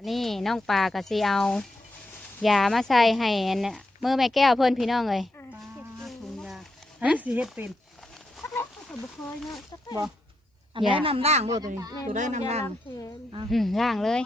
นี่น้องปลาก็สิเอายามาใส่ให้มือแม่แก้วเพิ่นพี่น้องเลยถุงยาสิเฮ็ดเป็นบ่อันได้น้ำล่างบ่ตัวนี้ตัวได้น้ำล่างล่างเลย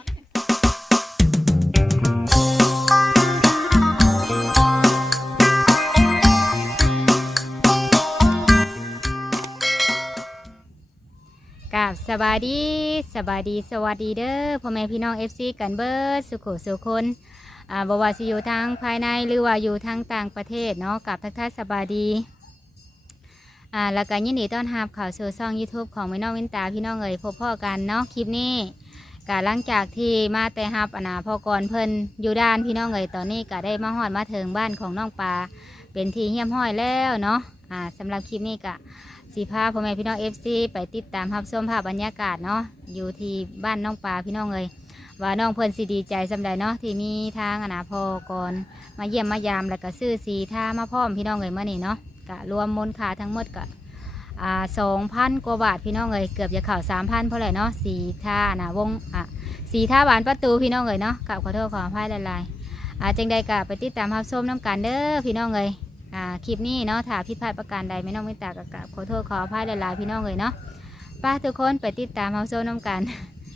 กับสบายดีสวัสดีเด้อพ่อแม่พี่น้อง FC กันเบิดสุขสุขคนบ่ว่าสิอยู่ทางภายในหรือว่าอยู่ทางต่างประเทศเนาะกับทักทายสบายดีแล้วก็ยินดีต้อนรับข่าวสู่ช่อง YouTube ของแม่น้องวินตาพี่น้องเอ๋ยพบพ่อกันเนาะคลิปนี้ก็หลังจากที่มาแต่ฮับพ่อกรเพิ่นอยู่ด้านพี่น้องเอ๋ยตอนนี้ก็ได้มาฮอดมาถึงบ้านของน้องปลาเป็นที่เฮี้ยมห้อยแล้วเนาะสำหรับคลิปนี้ก็สีพาพ่อแม่พี่น้อง FC ไปติดตามรับชมภาพบรรยากาศเนาะอยู่ที่บ้านน้องปลาพี่น้องเอ๋ยว่าน้องเพิ่นสิดีใจสำใดเนาะที่มีทางพ่อกรมาเยี่ยมมายามแล้วก็ซื้อสีท่ามาพร้อมพี่น้องเอ๋ยเมื่อนี้เนาะก็รวมมูลค่าทั้งหมดก็2,000 กว่าบาทพี่น้องเอ๋ยเกือบจะเข้า 3,000 เพราะไรเนาะสีท่าวงสีท่าบานประตูพี่น้องเอ๋ยเนาะกับขอโทษขออภัยหลายๆจังใดก็ไปติดตามรับชมน้ำกันเด้อพี่น้องเอ๋ยคลิปนี้เนาะถ้าผิดพลาดประการใดไม่น้องมิตากับขอโทษขออภัยหลายๆพี่น้องเลยเนาะป้าทุกคนไปติดตามเฮาโซน้ำกัน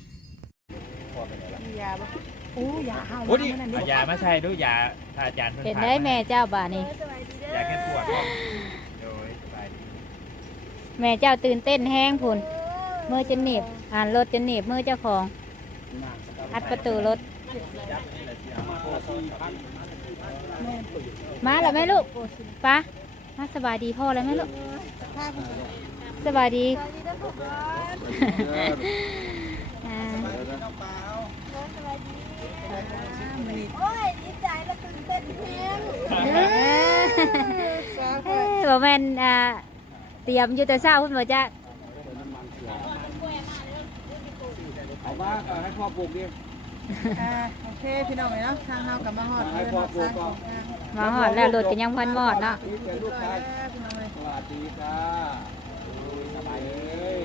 ยาบ่อู้ยาเฮาเอายามาใช้ดูยาอาจารย์เห็นได้แม่เจ้าบ่านี่ยาแก้ปวดโดยสบายดีแม่เจ้าตื่นเต้นแห้งพุ่นมือจะหนีบรถจะหนีบมือเจ้าของอัดประตูรถมาแล้วไหมลูกป้ามาสบายดีพ่อแล้วไหมลูกสบายดีโอ้ยดีใจแล้วตื่นเต้นแฮงบ่แม่นเตรียมอยู่แต่เช้าพุ่นบ่จ๊ะเอามาให้พ่อปลูกดิโอเคพี่น้องเนาะทางเฮากับมาฮอดเลยมาฮอดแล้วรถก็ยังพันมอดเนาะสวัสดีจ้าสบายเลย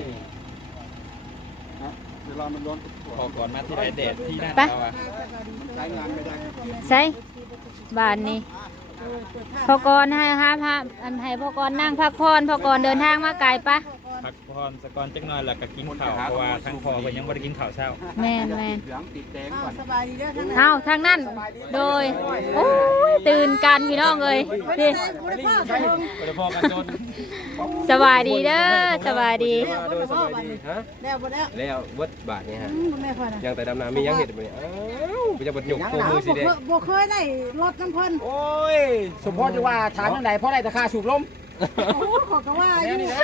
เวลามันร้อนพอก่อนมาที่ไหนเด็ดที่นั่นเราใช้งานไม่ได้ใช่บ้านนี้พอกรให้พระให้พอกรนั่งพักผ่อนพอกรเดินทางมาไกลปะพักผ่อนสกอนจักหน่อยแล้วก็กินข้าวเพราะว่าทั้งพ่อเพิ่นยังบ่ได้กินข้าวเช้าแม่นสบายดีเด้อทั้งนั้นทางนั้นโดยโอ้ยตื่นกันพี่น้องเอ้ยนี่สบายดีเด้อสบายดีแล้วบ่แล้วแล้ววัดบาทนี่ฮะยังแต่ดำน้ำมียังเห็ดบ่เนี่ยไปจะบดหยกโคมือสิเด้บ่เคยได้รถน้ำเพิ่นโอ้ยสมพรจะว่าถามจังได๋เพราะได้แต่ค่าสูบลมโอ้ขอก็ว่าอยู่นี่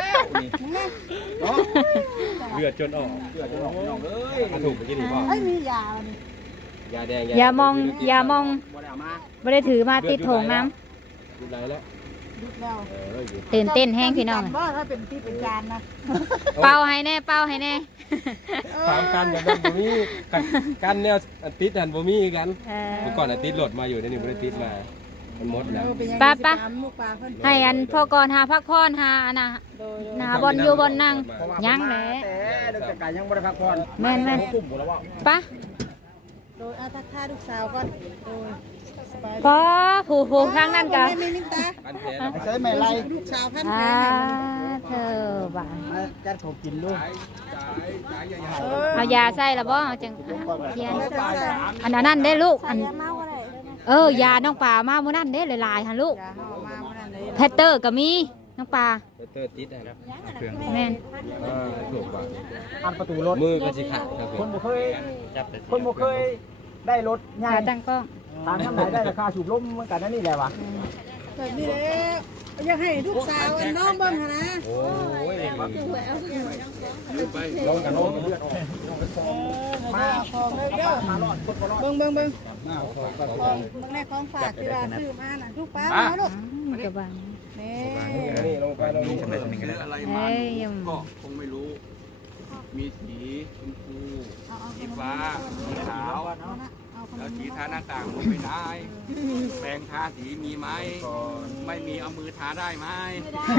เลือดจนออกพี่น้องเอ้ยถูกเมื่อกี้นี่บ่มียานี่ยาแดงอย่ามองบ่ได้ถือมาติดถงน้ำดูไรแล้วตื่นเต้นแห้งพี่น้องว่าถ้าเป็นที่เป็นการนะเป่าให้แน่ถามกันอย่างนั้นบ่มีกันแนวติดหันบ่มีกันเมื่อก่อนติดรถมาอยู่นี่บ่ได้ติดมามันหมดแล้วป้าให้พ่อกรหาพักผ่อนหาบอลอยู่บอลนั่งยังแหละแต่การยังบ่ได้พักผ่อนแม่นป้าโดยอาทักทายลูกสาวก่อนโดยป้าผูกทางนั้นกันใช้แม่ไรลูกสาวพันเธอบ้าจัดของกินลูกเอายาใส่ละบ่เอาจังเทียนอันนั้นได้ลูกอันยาน้องปลามาโมนั่นเด้หลายๆฮะลูกแพตเตอร์ก็มีน้องปลาแพตเตอร์ติดนะครับแม่นถูกป่ะอันประตูรถมือก็สิขาดคนบ่เคยได้รถใหญ่ตั้งกล้องทางน้ำไหนได้ราคาสูบลมเหมือนกันนั่นนี่แหละวะนี่แหละอยากให้ลูกสาวน้องเบิ่งนะโอ้ยลงกันลงมาพอเลยเด้อเบิ่งแม่ของฝากที่ว่าซื้อมาน่ะลูกป้ามาลูกกระบังนี่ลงไปนี่ทำไมอะไรมาก็คงไม่รู้มีสีชมพูสีฟ้าสีขาวแล้วสีทาหน้าต่างไม่ได้แปรงทาสีมีไหมไม่มีเอามือทาได้ไหม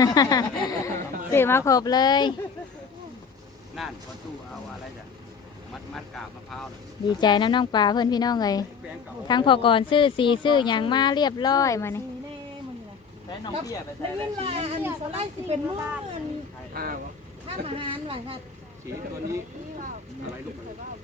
ซื้อมาครบเลยนั่นประตูเอาอะไรจ้ะมัดกาบมะพร้าวน่ะดีใจน้ำน้องปลาเพื่อนพี่น้องเลยแปลงเก่าทั้งพอกรซื้อสีซื้ออย่างมาเรียบร้อยมานี่นี่แน่มึงเลยใช้น้องเพียไปได้ใส่ยินว่าอันนี้สไลด์สิเป็นมื้ออันอ้าวท่านอาหารหลายค่ะสีตัวนี้อะไรลูก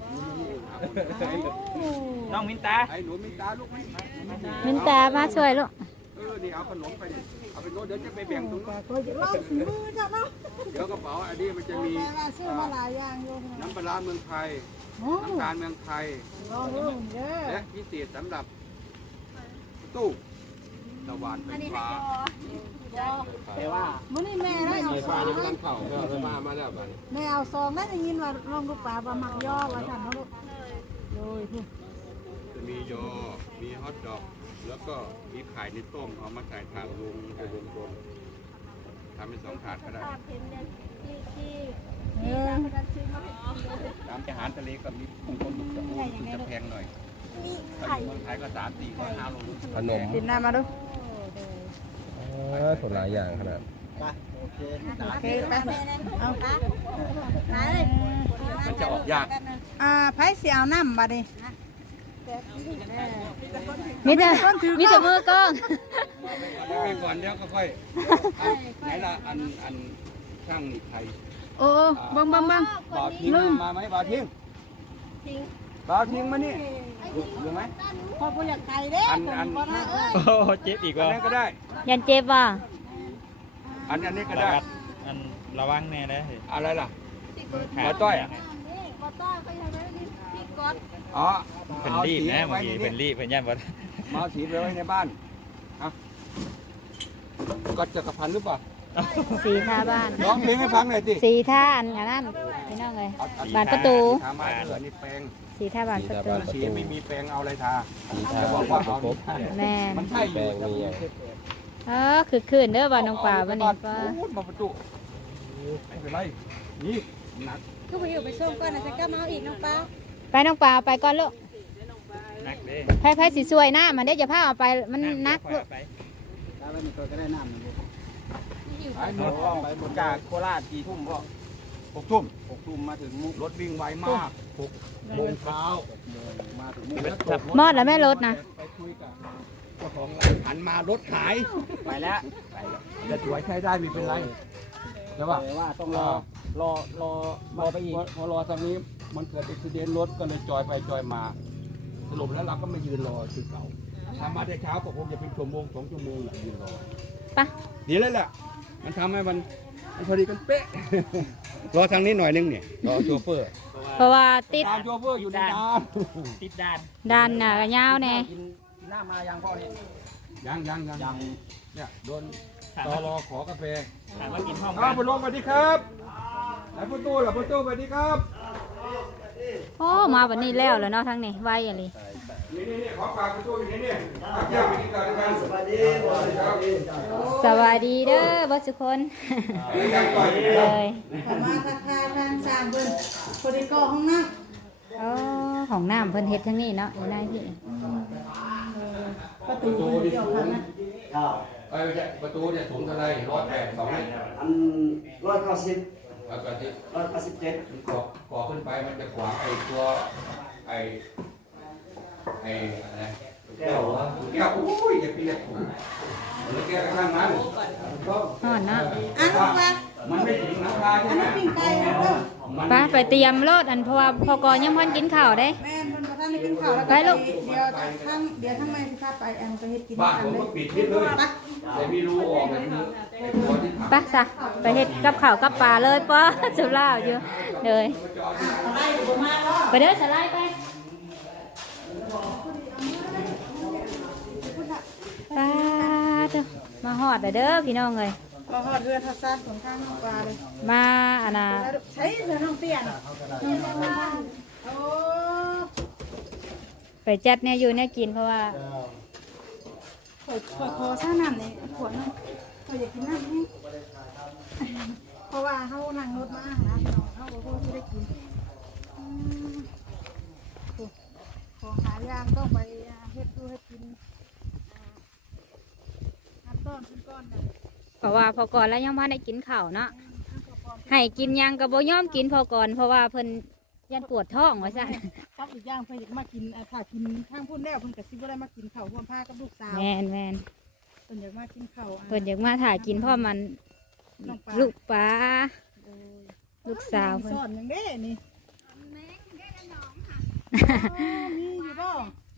น้องมินตาไอ้หนูมีตาลูกไหมมินตามาช่วยลูกนี่เอาขนมไปดิเอาไปโน้ตเดี๋ยวจะไปแบ่งตรงนู้นก็จะลองฝีมือจ้ะเนาะเดี๋ยวกระเป๋าอันนี้มันจะมีแต่ว่าซื้อมาหลายอย่างอยู่น้ำปลาร้าเมืองไทยโอ้น้ำตาลเมืองไทยลองดูเด้อและพิเศษสำหรับตู้ตะวันเป็นปลาแต่ว่ามื้อนี้แม่ได้เอาไฟซฟ้าองยังไม่ทันเข้าไม่เอาไฟฟ้ามาแล้วบัดนี้แม่เอาซองได้ยินว่าลองดูปลาบะหมักย่อว่าซั่นเนาะลูกโดยผู้จะมียอ มีฮอทดอก แล้วก็มีไข่ในต้ม เอามาใส่ถาดลงไปรวมๆทำเป็น2 ถาดก็ได้เออตามอาหารทะเลก็มีกุ้งต้มหมึกจะจะแพงหน่อยถ้าอยู่เมืองไทยก็3-4ก็5 โลขนมกินน้ำมาดูผลหลายอย่างขนาดโอเคโอเคไปเอามันจะออกยากไผสิเอาน้ำบัดนี้มิแต่มือกล้องไปก่อนเดี๋ยวก็ค่อยไหนล่ะอันช่างไทยโอ้บังบ่าวทิ้งมาไหมบ่าวทิ้งบ่าวทิ้งมานี่อยู่ไหมพอบ่อยากไข่เด้อันบ่นะเอ้ยโอ้เจ็บอีกอันว่านั้นก็ได้ยันเจ็บว่ะอันนี้ก็ได้อันระวังแน่เลยอะไรล่ะบ่ต้อยอ่ะบ่ต้อยเขาอยากได้พี่กดอ๋อเป็นรีบนะบางทีเป็นรีบเป็นย่านบ่มาเอาสีไปไว้ในบ้านเอาก็จะกระพันหรือเปล่าสีท่าบ้านร้องเพลงให้ฟังหน่อยสิสีท่าอันนั้นพี่น้องเลยบานประตูทามาเถื่อนนี่แปลงสีท่าบานประตูสีไม่มีแปลงเอาอะไรทาทาจะบอกว่าเอานี่ทาแม่นมันใช่อแปลยู่งมีอย่างคือคืนเด้อบ้านน้องป่าวันนี้ป้าพูดมาประตูไม่เป็นไรนี่หนักก็ไปอยู่ไปส่งก่อนนะจะกลับมาเอาอีกน้องป้าไปน้องป่าไปก่อนลูกนักเด้ไผสิสวยหน้ามันได้จะพาเอาไปมันนักลูกไปไอ้หนูอ้อมไปบนจากโคราชกี่ทุ่มพ่อ6 ทุ่มมาถึงมุกรถวิ่งไวมาก6 โมงเช้ามาถึงมุกแล้วตกมอดแล้วแม่รถนะไปคุยกับเจ้าของร้านหันมารถหายไปแล้วแต่สวยใช้ได้ไม่เป็นไรแต่ว่าแต่ว่าต้องรอไปอีกพอรอทางนี้มันเกิดอุบิเหตุรถก็เลยจอยไปจอยมาสรุปแล้วเราก็ไม่ยืนรอคือเก่าทำมาได้เช้าก็คงจะเป็นชั่วโมง2 ชั่วโมงแหละยืนรอไปดีแล้วแหละมันทำให้มันพอดีกันเป๊ะ รอทางนี้หน่อยนึงเนี่ยรอโชเฟอร์เพราะว่าติดตามโชเฟอร์อยู่ในน้ติดด่านดันน่ะก็ยาวแน่กินหน้ามายังพ่อเนี่ยำยังเนี่ยโดนตอรอขอกาแฟถามว่ากินห้องอ้าวบุญลงสวัสดีครับไหนประตูล่ะประตูสวัสดีครับโอ้มาวันนี้แล้วแล้วเนาะทั้งนี้ไวอะไรนี่ขอฝากประตูอยู่นี่นี่ครับเยี่ยมไปที่การกันสวัสดีครับสวัสดีเด้อเบ่ทุกคนยังต่อยเลยขอมาทักทายทางสร้างเพิ่นพอดีก็ห้องน้โอ้ของน้ำเพิ่นเฮ็ดทั้งนี้เนาะอยู่ในพี่ำประตูเดียวกันนะไอ้ประตูเนี่ยสูงเท่าไร108 2 เมตรอัน190 แล้วก็ที่ 187 มันก่อขึ้นไปมันจะขวางไอ้ตัวไอ้อะไรแก้วโอ้ยอย่าไปเรียกถูกแล้วแก้วข้างนั้นฮอดเนาะอันนั้นว่ามันไม่ถึงน้ำลายใช่อันไหมนั้นปิ้งไก่นะเด้อมันไปเตรียมรถอันเพราะว่าพอกยังพ่นกินข้าวได้แม่นเพิ่นบ่ทันได้กินข้าวแล้วก็ไปลูกเดี๋ยวทางในสิพาไปอันไปเฮ็ดกินบ้านอัผนมเลก็ยปิดทิศเลยไปแต่มีรูออกแบบนี้ไอ้ตัวที่ไปซะไปเฮ็ดกับข้าวกับปลาเลยป้าสุราอยู่เลยไล่บ่มาบ่ไปเด้อสไลด์ไปป้าเด้อมาฮอดแล้วเด้อพี่น้องเอ้ยมาฮอดเรือทัศน์ของทางน้องปลาเลยมาอันน่ะใช้เรือน้องเตี้ยนโอ้ไปจัดเนี่ยอยู่เนี่ยกินเพราะว่าขอซ่าน้ำนี่ขวดนึงขออยากกินน้ำให้เพราะว่าเฮานั่งรถมาหาพี่น้องเฮาบ่พอสิได้กินของหายางต้องไปเฮ็ดดูเฮ็ดกินน้ำต้นขึ้นก้อนน่ะเพราะว่าพอก่อนแล้วยังพาได้กินข้าวเนาะให้กินหยังก็บ่ยอมกินพอก่อนเพราะว่าเพิ่นยันปวดท้องว่าซั่นซับอีกอย่างเพิ่นอยากมากินถ้ากินข้างพุ่นแล้วเพิ่นก็สิบ่ได้มากินข้าวร่วมพากับลูกสาวแม่นเพิ่นอยากมากินข้าวเพิ่นอยากมาถ่ายกินพ่อมันน้องปลาลูกปลาลูกสาวเพิ่เพิ่นนสอนอย่างเด้นี่มีอยู่บ่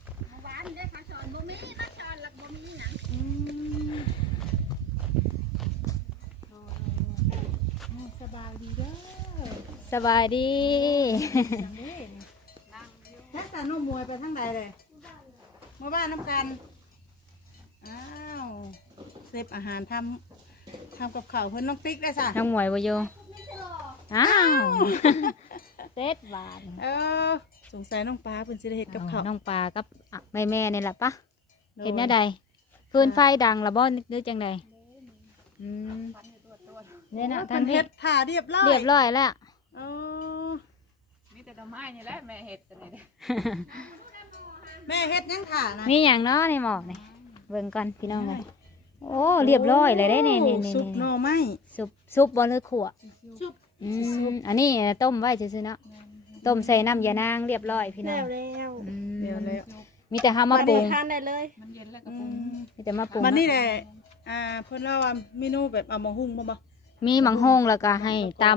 สบายดีเด้อสบายดีนักสานุ่มมวยไปทางใดเลยมาบ้านน้ำกันอ้าวเซฟอาหารทำกับข้าวเพิ่นน้องติ๊กได้ซะน้องหมวยบ่อยู่อ้าวเสร็จบาดสงสัยน้องปลาเพิ่นสิได้เฮ็ดกับข้าวน้องปลากับแม่นี่แหละปะเห็นแน่ใดพื้นไฟดังละบ่นึกจังใดเนี่ยนะเพิ่นเฮ็ดถ่าเรียบร้อยเรียบร้อยแล้วเออมีแต่ดอกไม้นี่แหละแม่เห็ดตัวนี้เด้อแม่เฮ็ดยังถ่านะมีอย่างเนาะในหมอกนี่เบิ่งก่อนพี่น้องเลยโอ้เรียบร้อยเลยได้นี่ซุปหน่อไม้ซุปบ่หรือขั่วซุปอันนี้ต้มไว้ซื่อๆเนาะต้มใส่น้ำยานางเรียบร้อยพี่น้องเดี๋ยวแล้วมีแต่เฮามาปรุงทานได้เลยมันเย็นแล้วก็ปรุงมีแต่มาปรุงมันนี่แหละเพิ่นว่าเมนูแบบเอามาหุ้งบ่มีหมังโฮงแล้วก็ให้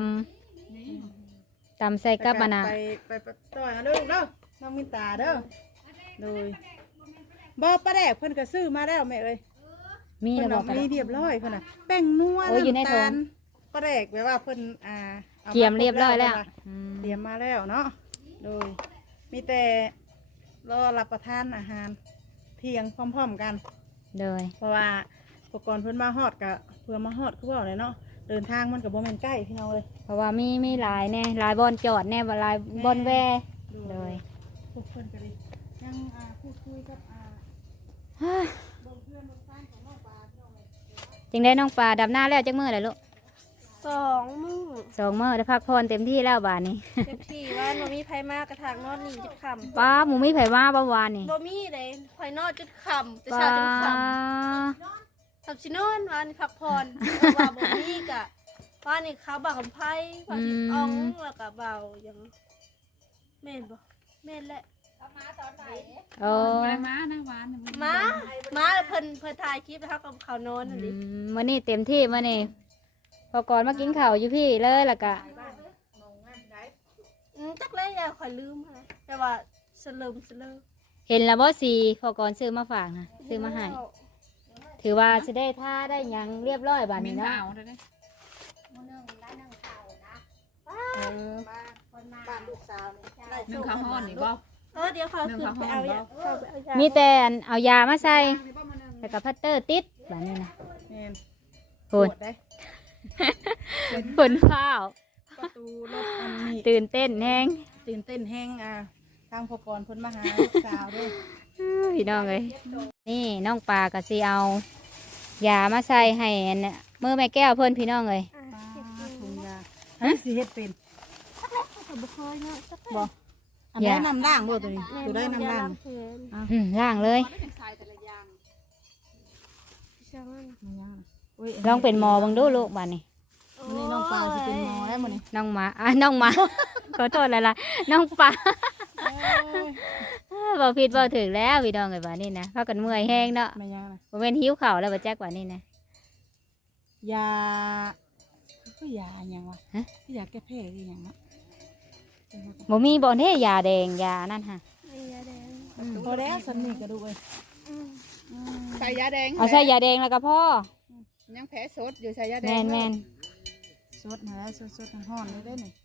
ตำใส่กับมะนาวไปต่อยเด้อลูกเด้อน้องมินตาเด้อโดยบ่ปลาแดกเพิ่นก็ซื้อมาแล้วแม่เอ้ยมีเพิ่นระบเอาบมีเรียบร้อยเพิ่นน่ะแป้งนัวโอ้ยอยู่ในถุงน้ำตาลปลาแดกแบบว่าเพิ่นอาเกียมเรียบร้อยแล้วเตรียมมาแล้วเนาะโดยมีแต่รอรับประทานอาหารเที่ยงพร้อมๆกันโดยเพราะว่าอุปกรณ์เพิ่นมาฮอดก็เพื่อมาฮอดคือว่าเลยเนาะเดินทางมันก็บ่แม่นใกล้พี่น้องเอ้ยเพราะว่ามีหลายแน่หลายบอนจอดแน่หลายบอนแวโดยพวกเพิ่นก็เลยยังพูดคุยกับเบิ่งเพื่อนเบิ่งซ่านของน้องปลาพี่น้องเอ้ยจึงได้น้องปลาดำหน้าแล้วจักมือเลยลูก 2 มื้อ 2 มื้อได้พักผ่อนเต็มที่แล้วบาดนี้เต็มที่ว่าบ่มีไผมากระถางนอนนี่จุดค่ำป้าหมูมีไผว่าบ่วานนี่บ่มีเลยข่อยนอนจุดค่ำแต่ป้าเช้าจุดค่ำสับสินอนวันพักผ่อนแต่ว่าบ่มีกะว่านี่เขาบ่าวคำไพ่ว่าสิอ่องแล้วก็เบาหยังแม่นบ่แม่นแหละโอ้บ่ได้มานะหวานน่ะมาแล้วเพิ่นถ่ายคลิปแล้วเขาก็เขานอนนั่นดิมื้อนี้เต็มที่มื้อนี้พอก่อนมากินข้าวอยู่พี่เลยแล้วก็จักเลยอย่าข่อยลืมค่ะแต่ว่าสลืมเห็นแล้วบ่สีพอก่อนซื้อมาฝากนะซื้อมาให้ถือว่าสิได้ท่าได้หยังเรียบร้อยบาดมีนี้เนาะข่าวเด้อเด้บ้านลูกสาวนี่ได้นึ่งข้าวฮ้อนนี่บ่เดี๋ยวเขาขึ้นไปเอายาเข้าไปเอายามีแต่เอายามาใส่แล้วก็พัตเตอร์ติดบาดนี้นะแม่นคุปณวดได้ฝนฟ้าวประตูรถอันนี้ตื่นเต้นแฮงตื่นเต้นแห้งทางพกรเพิ่นมาหาลูกสาวด้วยพี่น้องเลยนี่น้องปลาก็สิเอายามาใส่ให้อันน่ะมือแม่แก้วเพิ่นพี่น้องเลยถุงยาสิเฮ็ดเป็นบ่เคยเนาะจักบ่อันได้นำด่างบ่ตัวนี้ตัวได้นำด่างเพิ่นล่างเลยช่างมันลองเป็นหมอเบังดูลูกบ้านนี้มื้อนี้น้องปลาสิเป็นหมอแล้วมื้อนี้น้องหมาน้องหมา ขอโทษหลายๆน้องปลาบ่ผิดบ่ถึงแล้วพี่น้องเลยบ้านนี้นะพากันเมื่อยแห้งเนาะแม่ยังนะบ่แม่นหิวข้าวแล้วบ่แจ๊กบ้านนี้นะยาคือยาหยังวะคือยาแก้แพ้คือหยังเนาะบ่มีบ่เด้ยาแดงยานั่นฮะมียาแดงพอแล้วสำนีกระดูกเอ้ยใส่ยาแดงเอาใส่ยาแดงแล้วก็พ่อยังแผลสดอยู่ใส่ยาแดแม่งนแม่นสดมาแล้วสดๆร้อนๆเลยได้นี่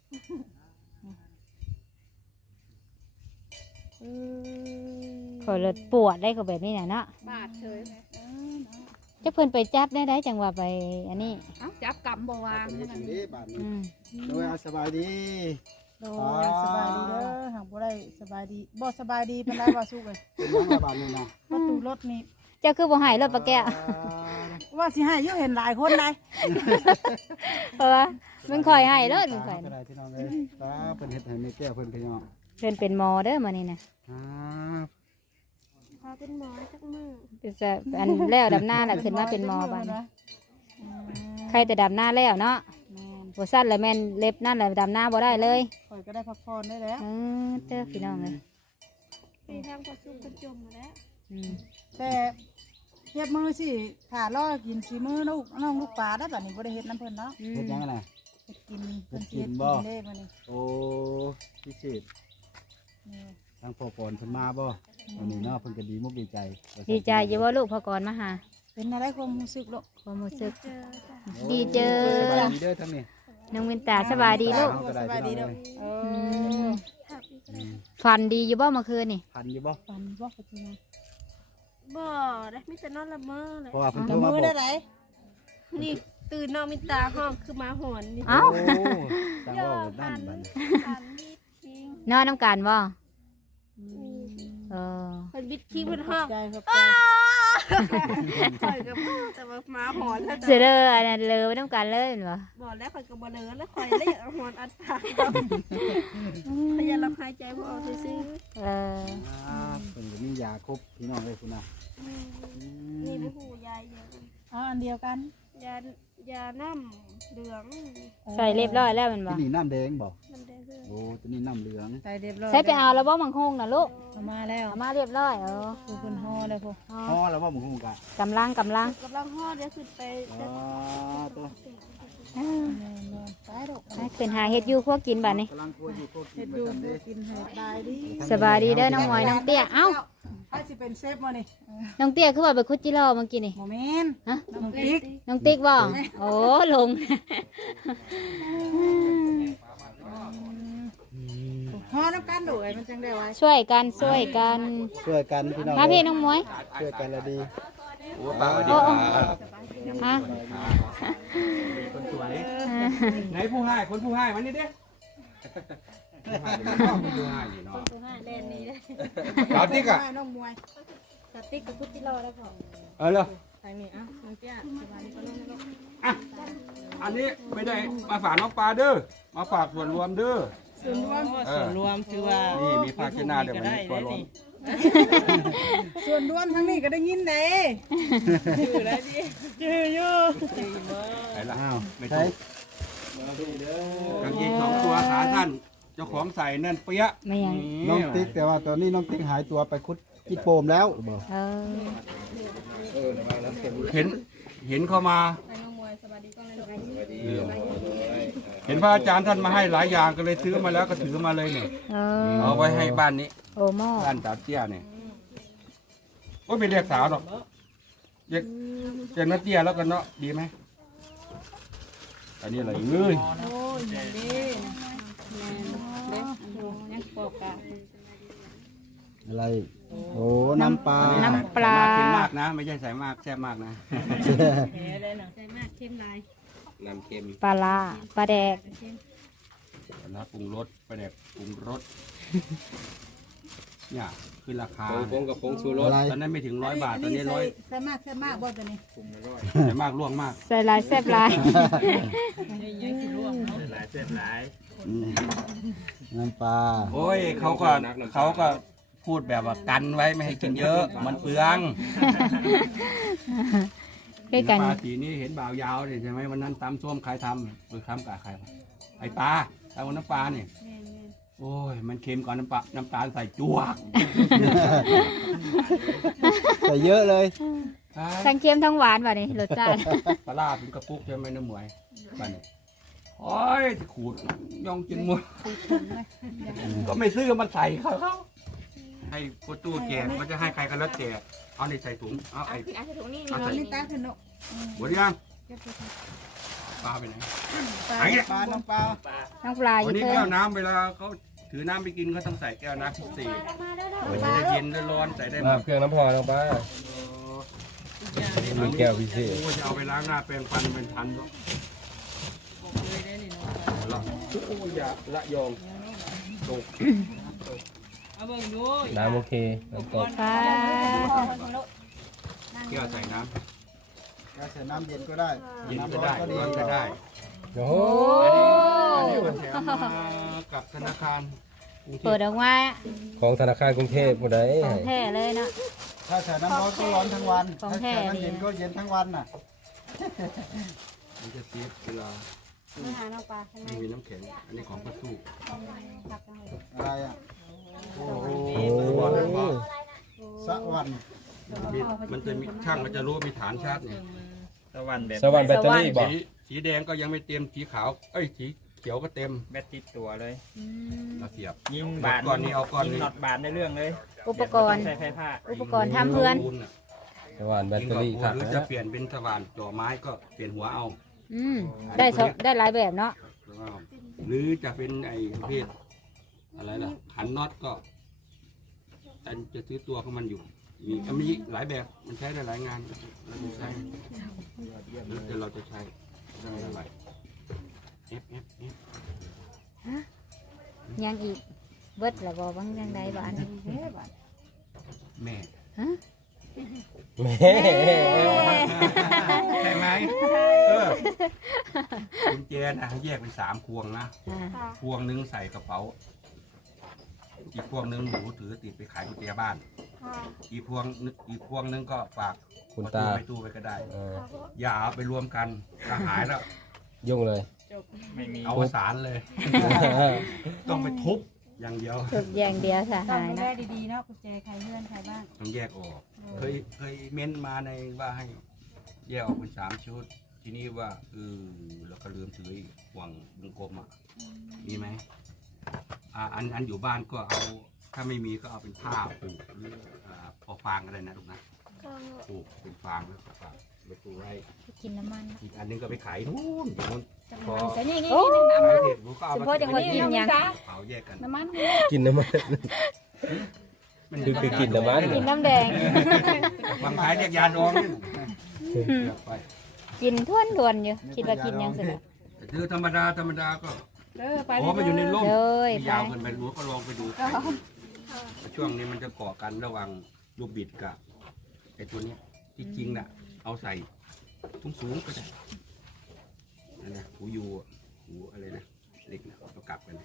ขอยเลยปวดได้ก็แบบนี้น่ะเนาะบาดเฉยจักเพิ่นไปจับได้จังว่าไปอันนี้เอ้าจับกำบ่วางเป็นเฮ็ดนั่นดีบาดนี้อืมโดยสบายดีโดยสบายดีเด้อหากบ่ได้สบายดีบ่สบายดีเป็นไรบ่สู้เลยเป็นน้องบาดนี้นะประตูรถนี่เจ้าคือบ่ให้รถปลาแก้วว่าสิให้อยู่เห็นหลายคนเลยเพราะว่ามันคอยให้รถมันคอยก็ได้พี่น้องเอ้ยครับเพิ่นเฮ็ดให้แม่แก้วเพิ่นพี่น้องเพิ่นเป็นหมอเด้อมื้อนี้นะครับพาเป็นหมอจักมื้อเป็นจะอันแล้วดำหน้าแหละขึ้นมาเป็นหมอบ้านนี้ใครแต่ดำหน้าแล้วเนาะแม่นบ่สั้นเลยแม่นเล็บนั่นแหละดำหน้าบ่ได้เลยข่อยก็ได้พักผ่อนได้แล้วเด้อพี่น้องเลยไปทำกระซุ่มกระจมมาแล้วแต่เฮ็ดมือสิถ้ารอกินสิมือลูกน้องลูกปลาได้บัดนี้บ่ได้เฮ็ดน้ำเพิ่นเนาะเฮ็ดยังไงน่ะเฮ็ดกินเพิ่นสิเฮ็ดเฮ็ดกินบ่กินเด้มื้อนี้โอ้พิเศษนี่ทางพ่อก่อนเพิ่นมาบ่วันนี้เนาะเพิ่นก็ดีมุกดีใจดีใจอยู่ว่าลูกพอก่อนมาหาเป็นอะไรความรู้สึกลูกความรู้สึกเจอจ้ะดีเจอสบายดีเด้อทั้งนี้น้องวินตาสบายดีลูกเฮาก็ได้พี่น้องเอ้ยมถักอีกแล้วฝันดีอยู่บ่เมื่อคืนนี่ทันอยู่บ่ฝันบ่ปัจจุบันบ่ได้มีแต่นอนละเมอเลยเพราะว่าเพิ่นโทละรมามืบออกได้ไหนนี่ตื่นนอนมีตาห้องคือหมาหอนนี่เอ้าโอ้สั่งว่าแบบนั้นบัดนี้ตามมีดคิงนอนน้ำกันบ่มีเออเป็นบิดคิงเป็นห้องใจครับข่อยกับแต่ว่าหมาหอนแล้วเสือเลยอันนั้นเลยน้ำกันเลยเห็นบ่บอกแล้วข่อยกับบอเลอแล้วข่อยเลยเอาหอนอัดปากพยายามรับหายใจบ่ออกซื่อเออเพิ่นก็มียาครบพี่น้องเอ้ยพุ่นน่ะๆนี่บ่ฮู้ยายเยอะเอาอันเดียวกันยาน้ำเหลืองใส่เรียบร้อยแล้วแมันบ่ที่นี่น้ำแดงบ่น้ำแดงเหลืองโอ้ตัวนี้น้ำเหลืองใส่เรียบร้อยใส่ไปเอาแล้วบ่มังคงน่ะลูกเอามาแล้วเอามาเรียบร้อยคือคุณห่อเลยพ่อพอแล้วว่าหมูหุงกะกำลังกำลังห่อเดี๋ยวขึ้นไปอ๋อตัวไปดอกให้ขึ้นหาเฮ็ดอยู่พวกกินบัดนี้กำลังกลัวอยู่พวกกิเฮ็นดปอยู่ระจำเด้กินให้ตายดิสบายดีเด้อน้องหมวยน้องเตี้ยเอ้าถ้าสิเป็นเซฟบ่นี่น้องเตี้ยคือว่าไปคุดจิโร่เมื่อกี้นี่โมเมนต์ฮะน้องติ๊กน้องติ๊กบ่โอ้ลงห่อน้ำกันดูไอ้มันจังได้ไว้ช่วยกันช่วยกันช่วยกันพี่น้องมาพี่น้องหมวยช่วยกันละดีโอ้ป้าสวัสดีครับฮะคนสวยไหนผู้ให้คนผู้ให้มานี่ดิผู้ให้อยู่เนาะเล่นนี้เลยสาวติ๊กอะน้องมวยสติ๊กกับพุทธิโลแล้วพอเออเหรอทางนี้อ่ะน้องเตี้ยสบายดีก็ลงแล้วอ่ะอันนี้ไม่ได้มาฝากน้องปลาเด้อมาฝากส่วนรวมเด้อส่วนรวมส่วนรวมคือว่านี่มีภาชนะเดี๋ยวมันมีส่วนรวมส่วนรวมทั้งนี้ก็ได้ยินเด้ชื่ออะไรดิชื่ออยู่ไหนล่ะอ้าวไม่ใช่ถูกกางเกง2 ตัวขาสั้นเจ้าของใส่แน่นเปี้ยไม่ยังน้องติ๊กแต่ว่าตอนนี้น้องติ๊กหายตัวไปคุดจิตโปมแล้วบ่เออเห็นเข้ามาเห็นพระอาจารย์ท่านมาให้หลายอย่างก็เลยซื้อมาแล้วก็ถือมาเลยเนี่ยเอเอาไว้ให้บ้านนี้โอโม่บ้านสาวเตี้ยเนี่ยโอ้ยเป็นเรียกสาวหรอกเรียกน้าเตี้ยแล้วกันเนาะดีไหมอันนี้อะไรเอ้ยอะไรโอ้น้ำปลาน้ำปลาเค็มมากนะ ไม่ใช่ใส่มากแซ่บมากนะน้ำเค็มปลาร้าปลาแดกนะปรุงรสไปแดกปรุงรสเนี่ยคือราคาผงกับผงชูรสอะไรตอนนั้นไม่ถึง100 บาทตอนนี้ร้อยใส่มากใส่มากบ่ตัวนี้แต่มากล่วงมากใส่ลายแซ่บลายน้ำปลาโอ้ยเขาก็พูดแบบว่ากันไว้ไม่ให้กินเยอะ มันเปลืองด้วยกันปลาสีนี้เห็นบ่าวยาวเนี่ยใช่ไหมวันนั้นตำส้มใครทำหรือทำกับใครวะไอปลาเอาน้ำปลาเนี่ยโอ้ยมันเค็มกว่าน้ำตาลใส่จวกใส่เยอะเลยทั้งเค็มทั้งหวานว่ะนี่รสชาติปลาล่าเป็นกระปุกใช่ไหมน้ำหมวยปลาเนี่ยโอ้ยขูดย่องกินหมดก็ไม่ซื้อมันใส่เขาให้ประตูแจกมันจะให้ใครกันแล้วแจกเอาในใส่ถุงเอาไอ้อาจจะถุงนี้เอาอัใส่นนี้ตาขึ้นเนาะหมดยังปลาไปไหน ไหนอะปลาน้ำปลาทั้งปลาอวันยู่นี้เพิ่แก้มวน้ำเวลาเขาถือน้ำไปกินเขาต้องใส่แก้วน้ำพิเศษมันจะเย็นหรือร้อนใส่ได้หมน้ำดเครื่องน้ำพอน้ำปลามีแก้วพิเศษโอ้จะเอาไปล้างหน้าแปรงฟันเป็นพันก็ละโอ้ยอย่าละยองตกน้ำโอเคน้ำตกปลาแก้วใส่น้ใส่น้ำเย็นก็ได้ำเย็นก็ได้ร้อนก็ได้โอ้โหอันนี้มันแถมมากับธนาคารกรุงเทเปิพดออกมาของธนาคารกรุงเทพผู้ใดของแท้เลยเนาะถ้าใส่น้ำร้อนก็ร้อนทั้งวันของถ้าแท้ใส่น้ำเย็นก็เย็นทั้งวันน่ะมันจะเซฟเวลาไม่หาน้องปลาใช่ไหมไม่มีน้ำแข็งอันนี้ของประตูผักอะไรอะไรอ่ะโอ้โหบอกสวรรค์มันจะมีช่างมันจะรู้ว่ามีฐานชาร์จเนี่ยตะวันแบบสวรรค์แบตเตอรี่บ่สีแดงก็ยังไม่เต็มสีขาวสีเขียวก็เต็มแบตติดตัวเลยมาเสียบยิงบาดก่อนนี้เอาก่อนยิงนี้น็อตบาดในเรื่องเลยอุปกรณ์ใช้ไฟผ้าอุปกรณ์ทำเพื่อนสวรรค์แบตเตอรี่หค่ะรือจะเปลี่ยนเป็นสว่านจ่อไม้ก็เปลี่ยนหัวเอาได้หลายแบบเนาะหรือจะเป็นไอ้ประเภทอะไรล่ะหันน็อตก็อันจะซื้อตัวของมันอยู่มีหลายแบบมันใช้ได้หลายงานเราจะใช้แล้วแต่เราจะใช้ได้อะไรF ยังอีกเบิดละบ่บางยังใดบ้านแม่แม่ใช่ไหมกุญแจนะแยกเป็น3 พวงนะ พวงหนึงใส่กระเป๋า อีกพวงหนึงหนูถือติดไปขายกุญแจบ้าน อีกพวงหนึงก็ฝากคุณประตาตูไปตู้ไปก็ได้ อย่าเอาไปรวมกันถ้าหายแล้วยุ่งเลยไม่มีเอาสารเลย ต้องไปทุบอย่างเดียวจุดอย่างเดียวสาต้อหาง ยดูแลนะดีๆเนาะกุญแจใครเลื่อนใครบ้างต้องแยกออก เคยเม้นมาในว่าให้แยกออกเป็น3 ชุด ทีนี้ว่าแล้วก็ลืมถืออีกห่วงวงกลมมีไหมอันอยู่บ้านก็เอาถ้าไม่มีก็เอาเป็นผ้าผูกหรือพอฟางอะไรนะลูกนะผูกเป็นฟางแล้วก็ฝากไปปูไว้กินน้ำมันอีกอันนึงก็ไปขายนู่นอยู่นู่นพอแต่นี่โอ้ขายเสร็จหนูก็เอาเฉมาพาะจังหวัดกินยังเผาแยกกันน้ำมันกินน้ำมัน คือกินน้ำมันกินน้ำแดงบางขายเรียกยาดองนี่ไปกินทวนอยู่คิดว่ากินยังสิละแต่คือธรรมดาก็ไปโอ้มันอยู่ในร่มเลยยาวเกินไปรู้ก็ลองไปดูช่วงนี้มันจะก่อกันระหว่างลูกบิดกับไอ้ตัวเนี้ยที่จริงน่ะ เอาใส่สูงก็ได้นั่นนะหูยูหูอะไรนะเหล็กนะประกับกัน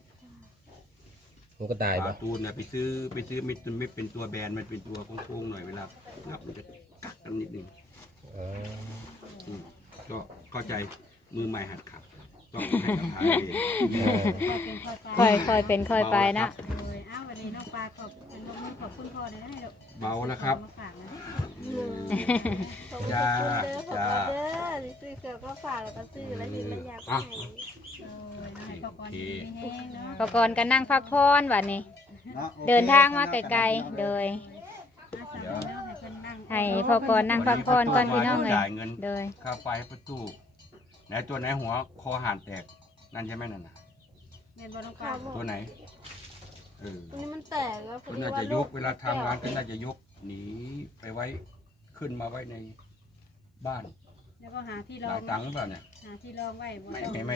มันก็ตายปปะลาตูนน่ะไปซื้อไม่เป็นตัวแบนมันเป็นตัวโค้งๆหน่อยเวลางับมันจะกักกันนิดนึงอ๋อก็เข้าใจมือใหม่หัดขับต้องให้กับทางเองค่อยเป็นค่อยไปนะอ้าววันนี้น้องปลาขอบคุณพ่อเลยนะให้เราเบาแล้วครับมาฝากนะจ้าจ้าเด้อนี่ซื้อเกลือก็ฝากแล้วก็ซื้อแล้วยืนระยะไปให้พ่อก่อนดีแห้งเนาะปกรณ์กันนั่งพักผ่อนวันนี้เนาะเดินทางมาไกลๆโดย ให้พ่อกรนั่งพักผ่อนก่อนพี่น้องเลยจ่ายเงินโดยค่าไฟประตูไหนตัวไหนหัวคอห่านแตกนั่นใช่ไหมนั่นน่ะเงินบอลน้องปลาตัวไหนเอออันนี้มันแตกแล้วพอก็ดีน่าว่าจะยกเวลาทำงานก็น่าจะยกหนีไปไว้ขึ้นมาไว้ในบ้านแล้วก็หาที่รหอลาง ยตังค์หรือเปล่าเนี่ยหาที่รองไว้บ่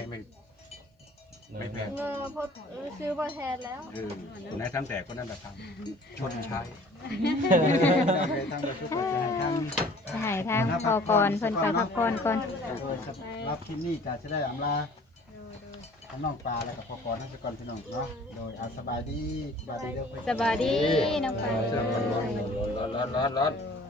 ไม่แพงเงินพอซื้อมาแทนแล้วตัวไหนทำแตกก็นั่นแหละทำชดใช้ทางประชุมจะให้ทางจะให้ทางพ่อกรเพิ่นไปพักผ่อนก่อนรับที่นี่จะได้อำลาน้องปลาแล้วก็พ่อกรทั้งสกอนพี่น้องเนาะโดยสบายดีเด้อสบายดีน้องปลาร้อน